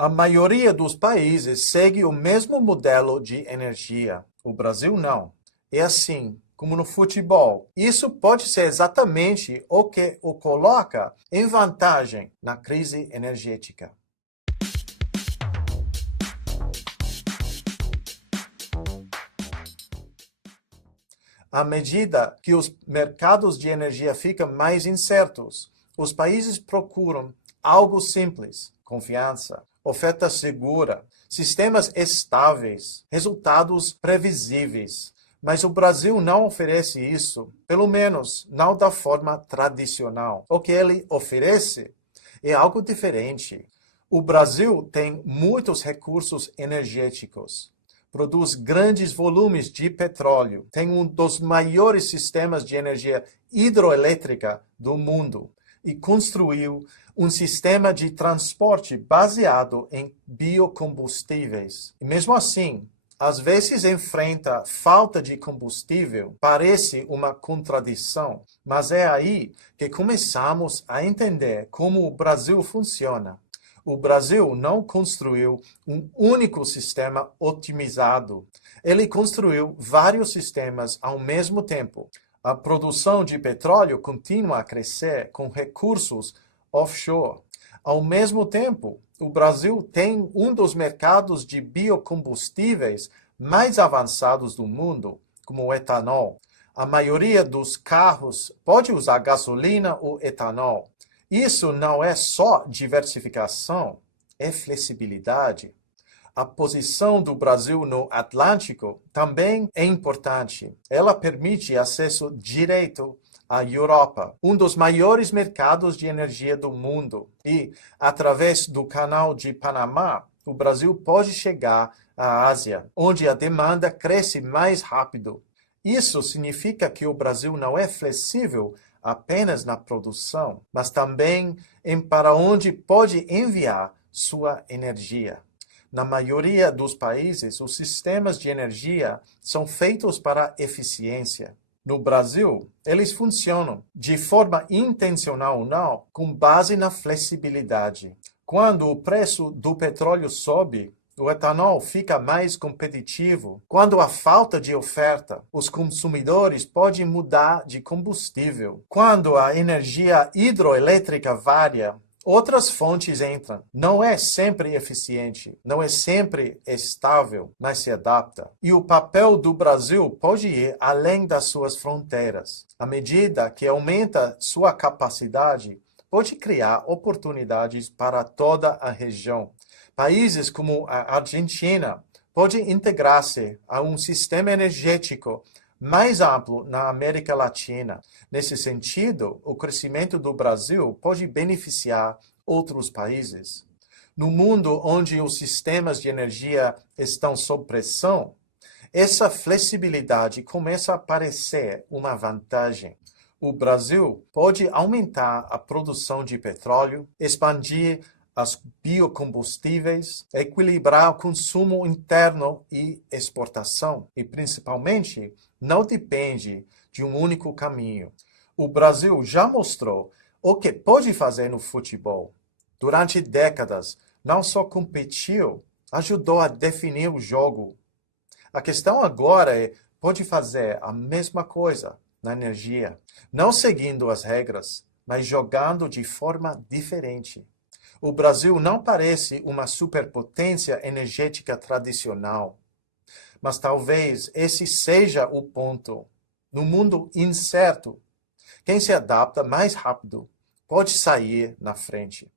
A maioria dos países segue o mesmo modelo de energia. O Brasil não. É assim, como no futebol. Isso pode ser exatamente o que o coloca em vantagem na crise energética. À medida que os mercados de energia ficam mais incertos, os países procuram algo simples: confiança, oferta segura, sistemas estáveis, resultados previsíveis. Mas o Brasil não oferece isso, pelo menos não da forma tradicional. O que ele oferece é algo diferente. O Brasil tem muitos recursos energéticos, produz grandes volumes de petróleo, tem um dos maiores sistemas de energia hidroelétrica do mundo e construiu um sistema de transporte baseado em biocombustíveis. E mesmo assim, às vezes enfrenta falta de combustível, parece uma contradição, mas é aí que começamos a entender como o Brasil funciona. O Brasil não construiu um único sistema otimizado. Ele construiu vários sistemas ao mesmo tempo. A produção de petróleo continua a crescer com recursos offshore. Ao mesmo tempo, o Brasil tem um dos mercados de biocombustíveis mais avançados do mundo, como o etanol. A maioria dos carros pode usar gasolina ou etanol. Isso não é só diversificação, é flexibilidade. A posição do Brasil no Atlântico também é importante. Ela permite acesso direto à Europa, um dos maiores mercados de energia do mundo. E, através do Canal de Panamá, o Brasil pode chegar à Ásia, onde a demanda cresce mais rápido. Isso significa que o Brasil não é flexível apenas na produção, mas também em para onde pode enviar sua energia. Na maioria dos países, os sistemas de energia são feitos para eficiência. No Brasil, eles funcionam, de forma intencional ou não, com base na flexibilidade. Quando o preço do petróleo sobe, o etanol fica mais competitivo. Quando há falta de oferta, os consumidores podem mudar de combustível. Quando a energia hidroelétrica varia, outras fontes entram. Não é sempre eficiente, não é sempre estável, mas se adapta. E o papel do Brasil pode ir além das suas fronteiras. À medida que aumenta sua capacidade, pode criar oportunidades para toda a região. Países como a Argentina podem integrar-se a um sistema energético mais amplo na América Latina. Nesse sentido, o crescimento do Brasil pode beneficiar outros países. No mundo onde os sistemas de energia estão sob pressão, essa flexibilidade começa a parecer uma vantagem. O Brasil pode aumentar a produção de petróleo, expandir os biocombustíveis, equilibrar o consumo interno e exportação, e principalmente não depende de um único caminho. O Brasil já mostrou o que pode fazer no futebol. Durante décadas, não só competiu, ajudou a definir o jogo. A questão agora é, pode fazer a mesma coisa na energia, não seguindo as regras, mas jogando de forma diferente. O Brasil não parece uma superpotência energética tradicional, mas talvez esse seja o ponto. No mundo incerto, quem se adapta mais rápido pode sair na frente.